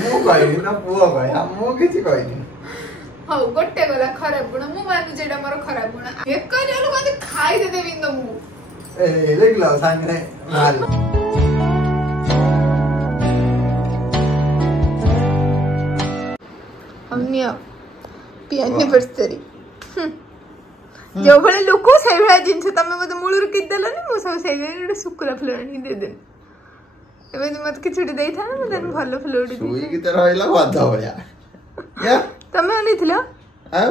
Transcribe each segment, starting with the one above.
मु कहनी ना पुओ कहला मु किछि कहनी हौ गोटे गला खराब गुण मु मानु जेडा मोर खराब गुण एक कहले कोन खाई दे देबिन तो मु ए देखला सांगरे माल हमनिया पी एनिवर्सरी जो भले लोक से भले जिंस तमे मते मूलर कि देलनी मु सब से गोटे सुकुरा फुलणी दे दे एबे तुम मत किछुटी देई था ना मते भलो फुलडी सुई की तरह रहला वादा होया या तमे आनिथिलो आ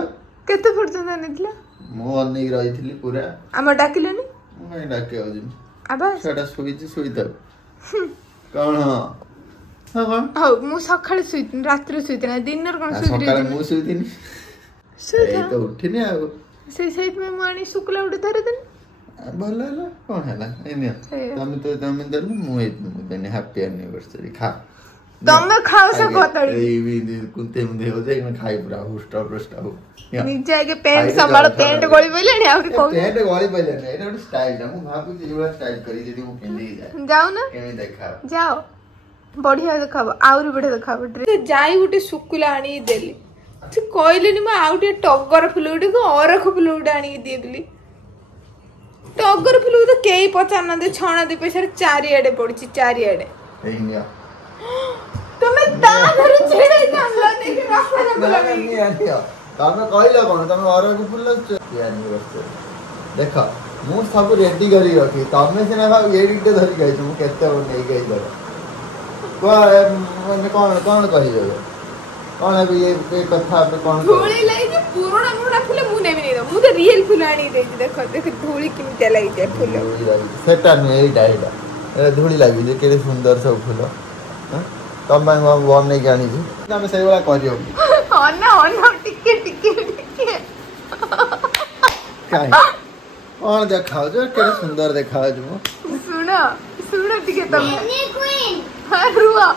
केते पर्यंत आनिथिलो मु अनेक रहिथिली पूरा हम डाकिलेनी मैं डाके आउजी आबा सेटा सुई त कोन हां हौ मु सखाळे सुइतिन रात्री सुइतिन दिनर कोन सुइतिन सकाळे मु सुइतिन सुइता तो उठिने आ से सहित में मानी शुक्ला उड़े धरे दिन भल हला कोन हला एने तमे दल मु देने हैप्पी एनिवर्सरी खा तमे खाओ से कोतड़ी ए भी कुंते मुंदे हो जाए खाई पूरा हुस्टा पुस्टा हो नीचे के पेंट संभाल पेंट गोली पइले ने आ को पेंट गोली पइले ने एटा एक स्टाइल ना मु भाबु जे एवला स्टाइल करी जदी मु पिंदी जाए जाओ ना केमे देखा जाओ बढ़िया देखाबो आउरी बढ़िया देखाबो ड्रेस जाई उठी शुक्ला आनी देली से कहलेनी मैं आउटे टगर फुल गुटे को अरख फुल गुटे आनी दिए बोली टगर फुल तो केही पचार दे छणा दे पैसा चारिआडे पड़ची चारिआडे एनिया तमे ता घर छेड़े जानला देख राखो लगला नहीं आनिया तमे कहला कोन तमे अरख फुल एनिवर्सरी देखा मु सब रेडी करी रखी तमे सिना भाव एडिट धरि गई मु केते नै गई दर कोन कोन कहि देबे कौन है ये कथा पे कौन धूली लागी पुराना मुड़ा फुल मु नै नहीं दो मु तो रियल फुल आनी दे देखो देखो धूली किमिता लागी दे फुल सेटा नै एई डाइडा ए धूली लागी जे केते सुंदर सब फुल ह तम मैं वन नै जानी छी हम सही वाला करियो अन टिके काय कौन देखाओ जो केते सुंदर देखाओ जो सुनो टिके तम क्वीन हां रुआ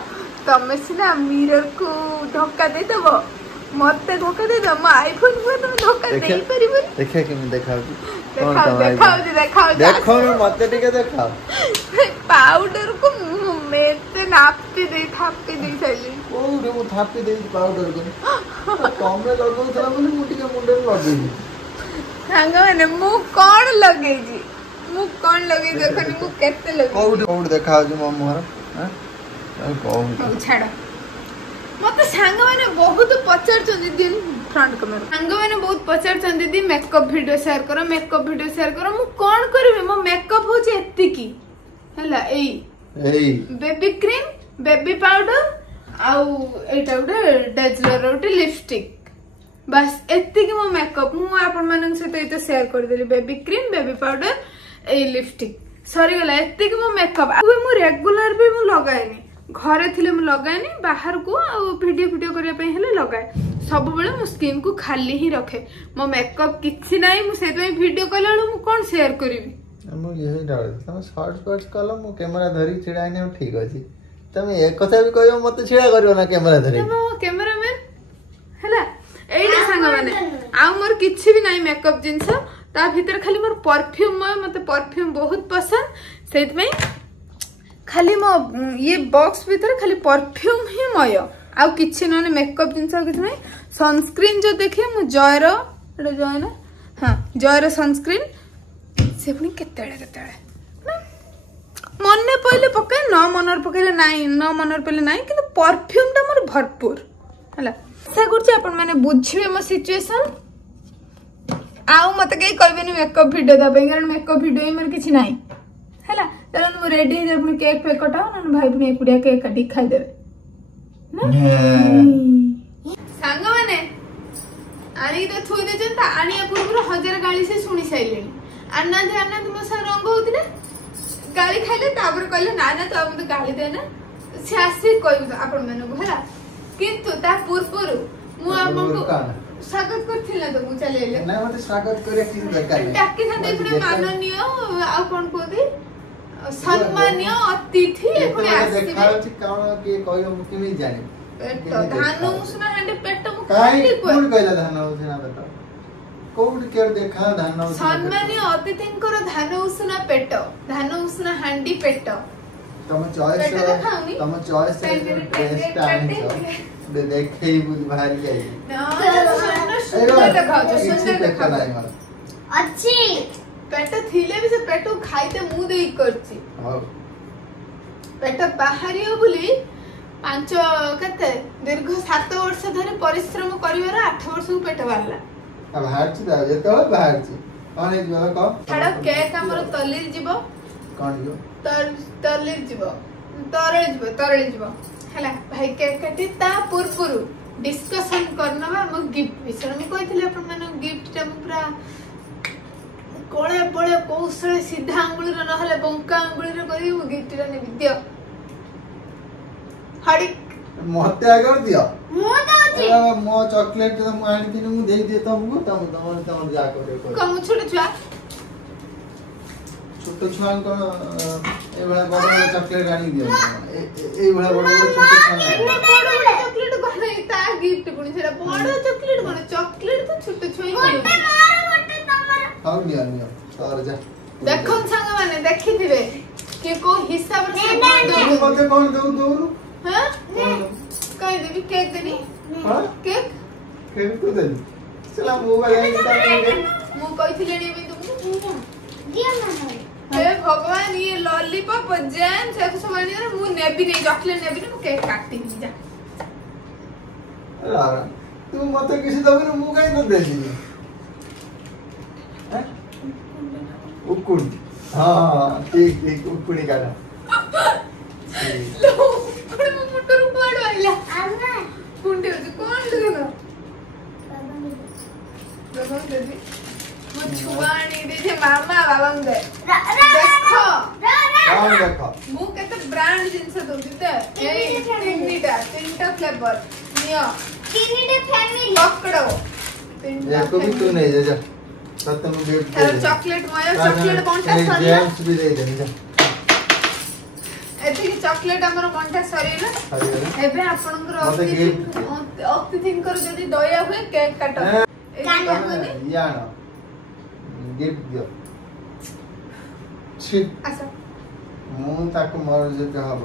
तमे सिना मिरर को धक्का दे दबो मते धक्का दे दो आईफोन को तुम धक्का दे परिबो देखे कि मैं देखाओ देखाओ देखो मते टिके देखाओ पाउडर को मेते नापते दे थापते दे सैली ओ रे थापते दे पाउडर को तमे लगो थला बोले मु टिके मुंडे लगे सांग माने मु कोन लगे देखनी मु केते लगे कोड देखाओ जो मोहर हां छाड़ मत सांग माने बहुत पचार दिन फ्रंट कैमरा सांग माने बहुत पचार दीदी मेकअप वीडियो शेयर करो मु कोन करबे मो मेकअप हो जे एत्ती की हला एई बेबी क्रीम बेबी पाउडर आउ एटा उडे डेजलर उडे लिपस्टिक बस एत्ती की मो मेकअप मु आपन मानन से तो शेयर कर देली बेबी क्रीम बेबी पाउडर ए लिपस्टिक सरी गला एत्ती की मो मेकअप अब मु रेगुलर भी मु लगाएनी घरे थिले मु लगाएनी बाहर को आ वीडियो करिया पे हेले लगाए सब बेले मु स्किन को खाली ही रखे मो मेकअप किछि नाही मु सेत में वीडियो कला मु कोन शेयर करबी मु यही डाल तम शॉर्ट्स कल मु कैमरा धरी छिड़ाइने ठीक अछि तमे एक कथा भी कहियो मते छिड़ा करियो ना कैमरा धरी मो कैमरामैन हला एइडा संग माने आ मोर किछि भी नाही मेकअप जिंस ता भीतर खाली मोर परफ्यूम मते परफ्यूम बहुत पसंद सेत में खाली मो ये बॉक्स भीतर खाली परफ्यूम ही मय आ किछि न मेकअप जिंस किछि नै सनस्क्रीन जो देखिए मु जयरो एटा जय ना हां जयरो सनस्क्रीन से पुनी केतेळे मन्ने पहिले पके न मनर पकेले नाही न मनर पहिले नाही किंतु परफ्यूम ता मोर भरपूर हला से गुरछि अपन माने बुझिबे मो सिचुएशन आउ मते के कहबेनी मेकअप वीडियो दबे कारण मेकअप वीडियो ही मोर किछि नाही हला चलो मु रेडी हे अपने केक पे कटाओ न भाई पुनी एकुडिया केक काटी खाइ देबे सांग माने आनी तो थोई दे जंता आनिया पूर्व 1000 गाली से सुनी साइलेनी अन्ना तुम सा रंग होतिले गाली खाइले तापर कहले ना ना तो मते गाली देना से आसी कहू आपण माने हला किंतु ता पूर्व मु आपको स्वागत करथिला तो मु चलेले ना मते स्वागत करे कि दरकार टाकी था देखने माननीय आ कोन को दे सम्मानीय अतिथि एखुनी आसी देखाउ छी कोन के कहियो मु केमी जानि पेट धान उसना हंडे पेट मु काई कोन कहला धान उसना बेटा कोड के देखा धान उसना सम्मानीय अतिथिंकर धान उसना पेट धान उसना हंडी पेट तम चॉइस पेट देखाओनी? तम चॉइस से ड्रेस टा आनिछ देखै बुझ भारी जाई सुंदर देखाओ नाही मला अच्छी पेट थिले भी से पेट खाइते मु देई करछि हां पेट बाहरियो बुली 5 केते दीर्घ 7 वर्ष धरि परिश्रम करिवार 8 वर्ष को पेट बाहरला अब बाहरछि दा जेतो बाहरछि कोन हे जीवा को छाड़ केक हमर तलीर जीवो कोन जो तलीर जीवो तरल जीवो हला भाई केक काटी ता पुरपुरु डिस्कशन करनबा हम गिफ्ट विषय में कहिथिले अपन मन गिफ्ट टा पूरा कोळे बळे कौशल सीधा अंगुली न हले बंका अंगुली रे करी मु गिफ्ट रा नेबि दियो हडी मते आगर दियो मु दउची मो चॉकलेट तो मु आनी दिन मु देई दे तुमको तुम जा करे कम छोट छुआ छोट छुआ को ए बड़ा बड़ा चॉकलेट आनी दियो ए बड़ा बड़ा छोट छुआ बड़ा चॉकलेट कोन ता गिफ्ट कोन छरा बड़ा चॉकलेट कोन चॉकलेट तो छोट छुई गोटे मार गोटे तमर हाउ नियो तार जा देखो संग माने देखि दिबे के को हिसाब रे तू मते कोन दऊ हां कहि देबी केक देनी हां केक केक को दे चला मोबाइल आई मु कहिथिले नि भी तुमको दिया मार हे भगवान ये लॉलीपॉप जैम से सब आनी मु नेबी नहीं चॉकलेट नेबी मु केक काटी जा अरे तू मते किसी दबी मु काई न देली हैं उकुड़ हां ठीक ठीक उकुड़ी काटा लो कोन मु मुटरो पाड़ आइला आमा कुंडे कोन लगना देखो देदी मु छुआणी दे जे मामा बाबा दे देखो कौन देखो मु केते ब्रांड जिंस दउची ते ए तीनटा फ्लेवर नियो किनीडे फैमिली पकड़ो देखो भी तू नहीं जा सत्य में गिफ्ट दे चॉकलेट मोया चॉकलेट कोनटा सरिया जेम्स भी दे दे जा एते की चॉकलेट हमर कोनटा सरिया एबे आपनकर अतिथिंकर जदी दया हुए केक काटो या ना गिफ्ट दियो छी अच्छा मु ताको मोर जे कहब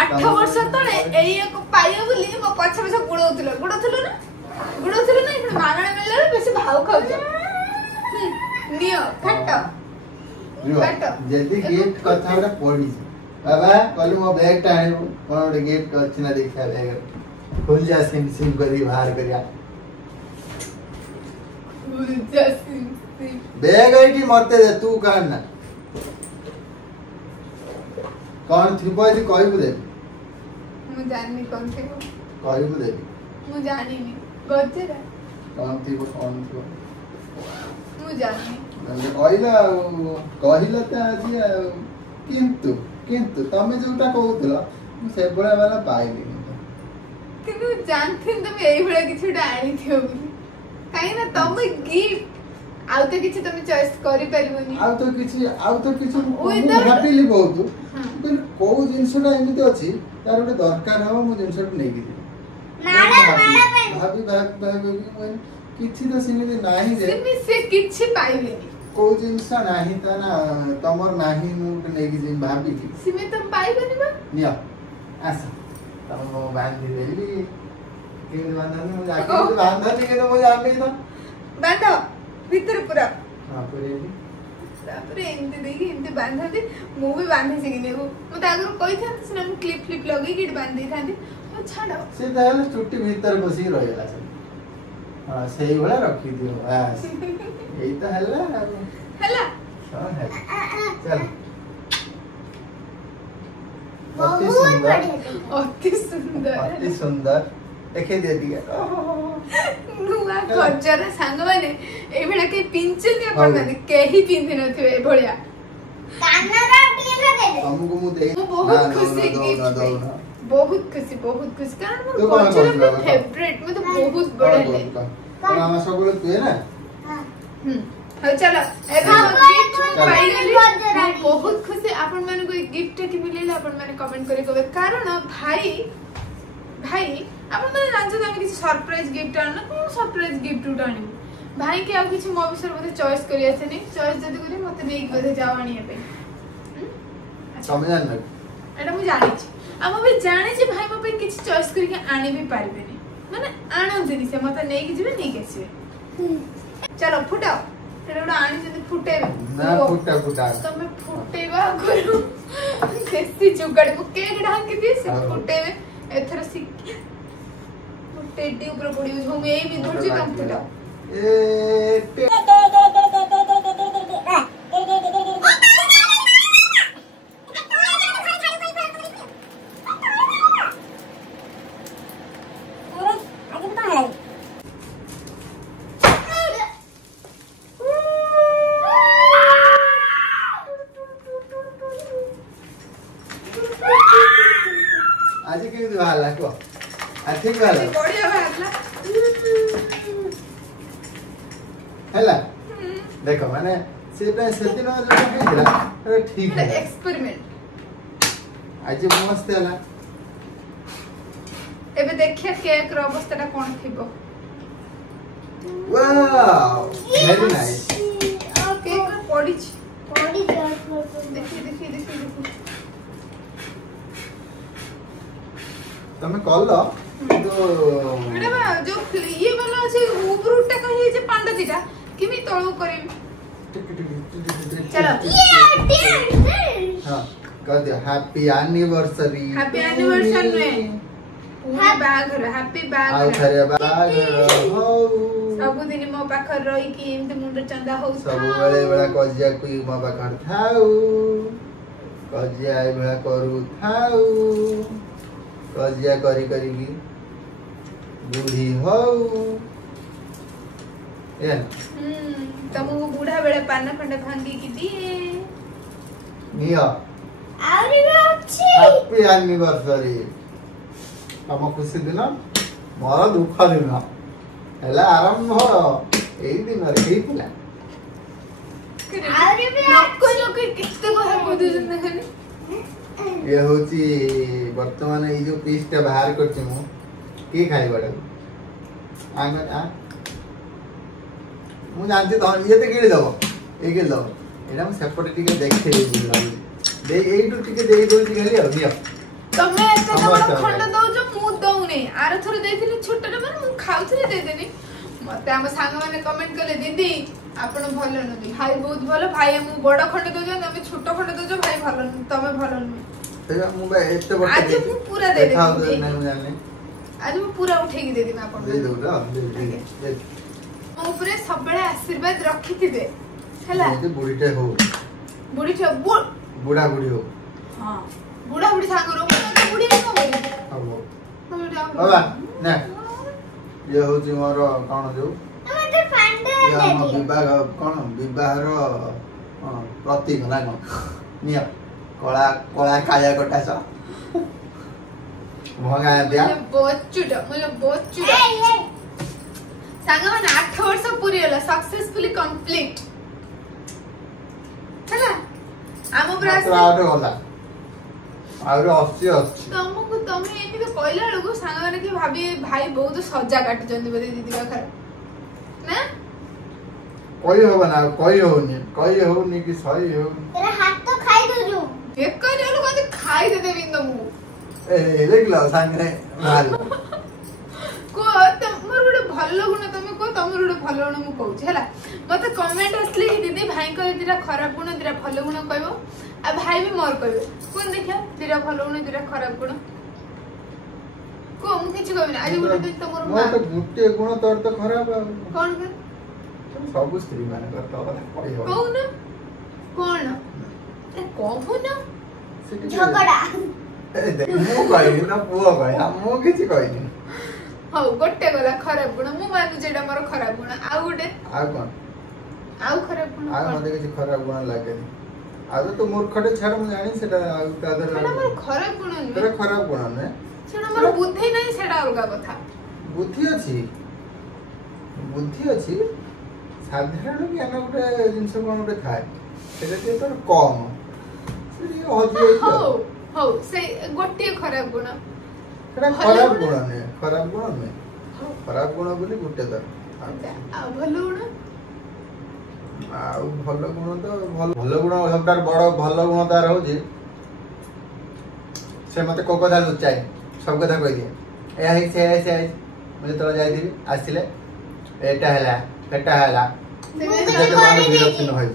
8 वर्ष तळे एई एक पाइयो बोली मो पछ पछ गुडोथलो ना इखन मागणे मिलले बेसी भाव खाउछ नियो काटो काटो जल्दी गिफ्ट कथाटा पड़ी बाबा कहलु मो बैग टा आनु कोन गिफ्ट अछि ना देखा बैग खुल जा सिम सिम करी बाहर करिया बैग आईटी मते दे तू कान ना कौन थिबो यदि कहबु दे मु जाननी कोन थिबो कहबु दे मु जानिनी गजरा कौन थिबो मु जाननी म्हणजे कहिला त आजी किंतु तमे जोटा कहउतला से बड़ा वाला पाइली किंतु जानथिन तुम एई बळे किछुडा आनी थियो काई ना तुम गिफ्ट आउ तो किछि तुम चॉइस करि परिबोनी आउ तो किछि Without- हैप्पीली बहुत हाँ। पण को जिंसटा एमिति अछि तार ओटे दरकार हो मु जिंसटा नै कि मारा भाभी किछि तो सिमिति नाही जे से किछि पाइबेनी को जिंस नाही ता ना तमर नाही मु नै कि भाभी कि सिमे तुम पाइबेनी बा निया आसा तम मो बांधी देली के बांधनी मु जाके ओ। बांधनी के तो मु जामी तो बांधो भीतर पूरा हां परेली तापरे एंती देखि एंती बांधती मु भी बांधि छि कि नेबो मु तागरो कहि थांत सिना मु क्लिप लगे कि बांधि थांती ओ छाडो से ताले चुट्टी भीतर बसी रहला से हां सेही भला रखी दियो बस एई तो हल्ला हला हां है चल बहुत सुंदर अति सुंदर देखे दे दिया नुआ खर्चरा सांग माने ए बेला के पिंचन अपन माने केही पिंधि नथिबे ए भलिया कानरा टीला दे दे हमको मु दे मु बहुत खुशी गिफ्ट बहुत खुशी कारण मोर खर्चरा में फेवरेट में तो बहुत बड़ा ले और हम सब बोले तू है ना हां हो चलो एबे हाँ, गिफ्ट हाँ, पाई हाँ, गेली हाँ, हाँ, बहुत खुशी आपन माने कोई गिफ्ट कि मिलेला आपन माने कमेंट करी कहबे कारण भाई आपन माने जानछो हम किसी सरप्राइज गिफ्ट आना कोन सरप्राइज गिफ्ट उठानी भाई के आ किछि मो विषय बोले चॉइस करी आसे नहीं चॉइस जदी करी मते नेक बोले जावानी पे समझ ना एटा मु जानि छी आ मु भी जानि छी भाई मो पे किछ चॉइस करके आनी भी पारबेनी माने आनंदिनी से मते नै कि जिवे नै के आसीबे चलो फुटाओ तेरा आनी जदी फुटेबे ना फुटा तमे फुटेबा करू केसी जुगाड़ को केक ढाक के दे से फुटेबे एथर सी टेडी ऊपर पड़ी हो मैं भी दूर से कम फुटाओ ए आज के वाला को अच्छी वाला बढ़िया बातला हैला देखो माने सेटा सेदिन जो कहला अरे ठीक है एक्सपेरिमेंट आज मस्त हैला एबे देखिए केक रो अवस्थाटा कोन थिबो वाओ वेरी नाइस केक रो पड़ी छी बॉडी देखी तमे कॉल लो तो एटा बा जो ये वाला আছে ऊपरटा कहि जे पांडा दिटा किमी तळो करिम चलो हां कर दे हैप्पी एनिवर्सरी हैप्पी एनिवर्सरी पूरा बाघर हैप्पी आउ बाघर खरे बाग हो सब दिन मो पाखर रही कि एमते मुंड चंदा हो सब बेले बेला कजिया कुई म पाखर थाउ कजिया ए बेला करू थाउ कजिया करी करी की बूढ़ी हो ए तमको बूढ़ा बेले पान खंडे भांगी की दिए निया आउरी भी अछि हैप्पी एनिवर्सरी तम खुशी दिन मोर दुख दिन हैला आरंभ एई दिन रे हेइतिला आउरी भी लोक लोक कितने को है बोदु जन खनी ये होची वर्तमान ए जो पीसटा बाहर करछि मु की खाइ बडा आंग आ मु जानछि त ये ते गिळ दबो ए गिळ दबो एना मु सेपरेट टिके देखै दे एइटु टिके देई दोछि खाली आ दिया तमे एते बड़ खंड दउ जो मु दउ नै आर थोर देथिनि छोट रे मु खाउथि दे देनी मते हम सांग माने कमेंट करले दीदी आपण भलो नदी भाई बहुत भलो भाई मु बड़ खंड दउ जो तमे छोट खंड दउ जो भाई भलो तमे भलो न तेरा मु बे एते बड़ आज मु पूरा दे खाउ दे दे नै मु जानने आज मु पूरा उठे की दे दिन आपण दे दो ना दे मो ऊपर सब बेले आशीर्वाद रखिथिबे हला ये बुढ़ीटे हो बुढ़ी छ बुढ़ा बुढ़ी हो हां बुढ़ा बुढ़ी सांग रो बुढ़ी को बोली अब तमे जाओ बाबा ने ये होची मोर कोन जो तमे तो फांडे ये दे हम दियो विवाह कोन विवाहर प्रतीक ना कोन निया कला कला काया कोटा सा भगा दिया मुझे बहुत चुट ए सांग माने 8 वर्ष पूरी होला सक्सेसफुली कंप्लीट हैला हम ऊपर तो आउट होला आउट 80 80 तमको तमे एति तो कहला लोग सांग माने कि भाभी भाई बहुत सजा काट जंदी बदे दीदी पाखर ना कोई होबा ना कोई होनी कि सही हो तेरा हाथ तो खाई दो जो एक कर जो लोग खाई दे देबिन तमु ए देख लो सांगे माल को तमर गुड भलो गुण तमे को तमर गुड भलो गुण मु कहू छला मते कमेंट असली कि दीदी भाई को दिरा खराब गुण दिरा भलो गुण कहबो आ भाई भी मोर कहबे कोन देखिया दिरा भलो गुण दिरा खराब गुण को मु किछ कहबे आज गुड दिन तमर मो तो गुटे गुण तोर तो खराब आ कोन कर सब स्त्री माने करता कहि हो कहू ना कोन ए कहू ना झगड़ा ए देख मु कहि ना पुओ कहि मु किछ कहि हौ गोटे गला खराब गुण मु मानु जेडा मोर खराब गुण आ गुटे आ कोन आउ खराब गुण आ मते किछ खराब गुण लागे आ तो मूर्खटे छाड़ मु जानि सेटा आ तादर सेडा मोर खराब गुण तेरा नुहे खराब गुण ने सेडा मोर बुद्धि नै सेडा अलगा कथा बुद्धि अछि साधारण ज्ञान गोटे जिनस कोन गोटे थाए सेटा ते तोर कम सेटी हजि हौ हौ से गोटे खराब गुण सेटा खराब गुण ने खराब गुण बोली गोटे तर आ भलो गुण भल गुण तो भल गुण सबटार बड़ भल गुण तार हो से मत को कथा लुचाए सब कथा कह दिए ए से मुझे तो जाई आसिले एटा हला एटा हला विरक्त न होई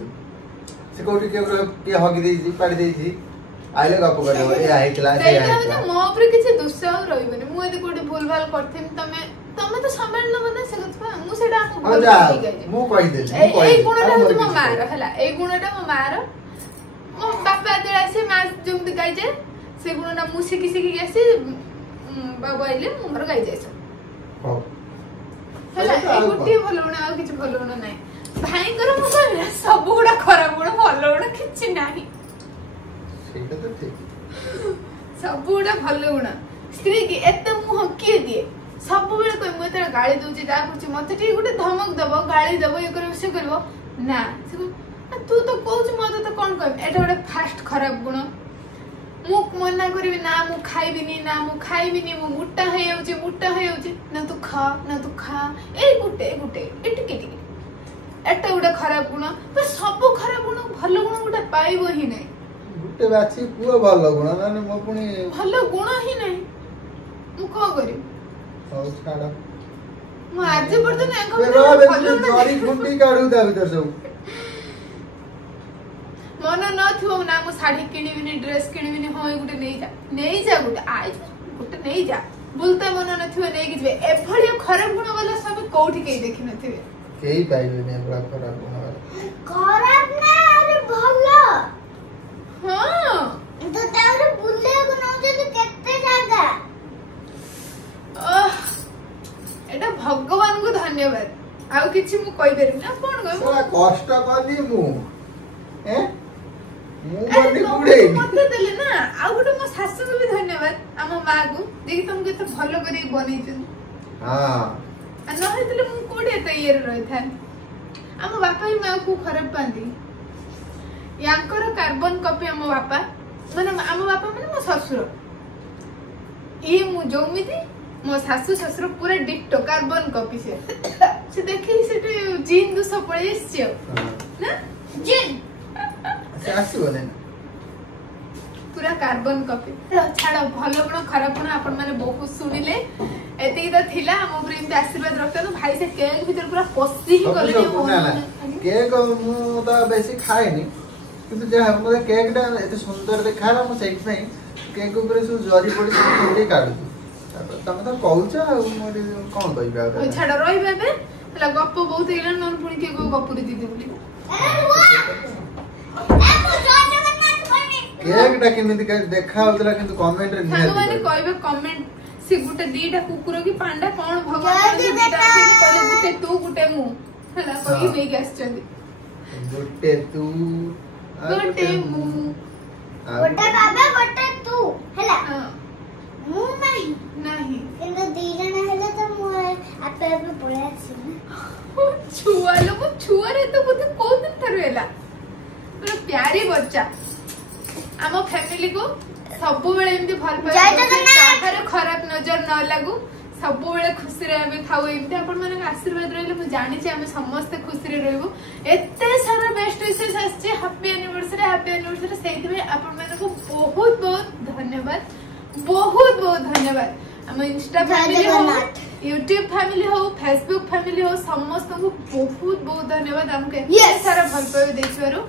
से कोठी के हगी देई पाड़ी देई आइले गप करबो ए आइतला से आइतला मो ऊपर किछि दोष आ रहइबनी मु एते कोठी भूल भाल करथिम तमे तो संभाल न बना सकत मु सेटा भूल गई मु कहि देली ए गुणटा हो मो मार हला ए गुणटा मो मार मो बापा दे आसी मा जुम गाई जे से गुणटा मु सिखी आसी बाबा आइले मु मर गाई जाइस हो हला ए गुटी भलो ना आ किछि भलो ना नै भाई कर मु कहला सब गुडा खराब गुडा भलो गुडा किछि नाही सेटा तो ठीक सब गुडा भलो गुडा स्त्री की एते मुह किए दिए सब बेले कोइ मु तेरा गाली दोची जा कुछ मते ठी गुटे धमक दबो गाली दबो ए करबो से करबो ना तू तो कहू मत तो कौन कह एटा गोटे फास्ट खराब गुण मु मना करबी ना मु खाइबिनी ना मु खाइबिनी मु मुट्टा हो जाउची ना तू खा ए गुटे एटिके टिके एटा गोटे खराब गुण पर सब खराब गुण भलो गुण गोटे पाइबो ही नै गुटे बाची पुओ भलो गुण ना मो पुनी भलो गुण ही नै मु को करी हो छाड़ा मु आज पर्यंत एंको भलो जरी गुंडी काढू दा भीतर सब मन नथियो ना मु साड़ी किनिबिनी ड्रेस किनिबिनी होय गुटे नै जा गुटे आज गुटे नै जा बुलता मन नथियो नै कि ए भलिया खराब गुण वाला सब कोठी के देखि नथिबे केही पाइबे नै बड़ा खराब गुण वाला खराब ना अरे भलो हां तो तारे बुले को न जे केते जागा एटा भगवान को धन्यवाद आउ किछि मु कहि देरि ना कोन गय सारा कष्ट करली मु ए मु बंदी कुडे मते देले ना आउ गुटे मो सासु को भी धन्यवाद आम मां को देखि तुम के तो भलो करी बनै छन हां आ न हेतले मु कोडे त इयर रहि था आम बापा ही मां को खराब पांदी यांकर कार्बन कॉपी आम बापा माने आम बापा माने मो ससुर ई मु जोमिति मो सासु ससुर पूरा डिक्टो कार्बन कॉपी से देखि से जीन दुस पळे छियो ना जीन से आसी बने पूरा कार्बन कॉपी छाड़ भलो गुण खराब गुण आपण माने बहुत सुनिले एते तो थिला हम ऊपर इनते आशीर्वाद रखता तो भाई से केक भीतर पूरा पसी ही गले केक मु तो बेसी खाएनी किंतु जे हम केक टा एते सुंदर देखाला मु सेट नहीं केक ऊपर सु जरी पड़ी थोड़ी काढू तमे तो कहूछ मोर कोन कहबा ओ छाड़ रही बेबे हला गप्प बहुत हेला नन पुनी के गो गपुरी दीदी बोली केक टा किमिति देखा होतला किंतु कमेंट रे नहीं माने कहबे कमेंट से गुटे दीटा कुकुर की पांडा कोन भगवान कहले गुटे तू गुटे मु हला कहि नै गैस चंदी गुटे तू गुटे मु गोटे बाबा गोटे तू हला हां मु नहीं नहीं किंतु दी जण हला तो मु आपे आपे पळे आसी छुआ लोग छुआ रे तो बुते को दिन थरवेला पूरा प्यारी बच्चा आम फैमिली को सब बेले एमती भल पाए खराब नजर न लागू सब बेले खुशी रे आमे थाउ एमती आपण माने आशीर्वाद रहले मु जानि छी आमे समस्त खुशी रे रहबो एते सारा बेस्ट विशेष आछे हैप्पी एनिवर्सरी सेहि में आपण माने को बहुत बहुत धन्यवाद हम इंस्टा फैमिली हो यूट्यूब फैमिली हो फेसबुक फैमिली हो समस्त को बहुत बहुत धन्यवाद हमके एते सारा भल पाए देछवारो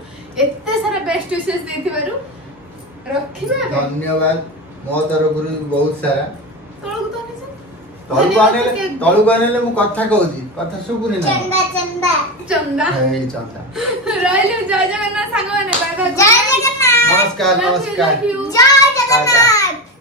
एते सारा बेस्ट विशेष देथिबारो रखिबा धन्यवाद मो तरफ बहुत सारा तळु आनेले मु कथा कहूची कथा सुबुनी ना चंदा ए चंदा राइले जय जगन्नाथ सांग माने बाय बाय जय जगन्नाथ नमस्कार जय जगन्नाथ। जय जगन्नाथ।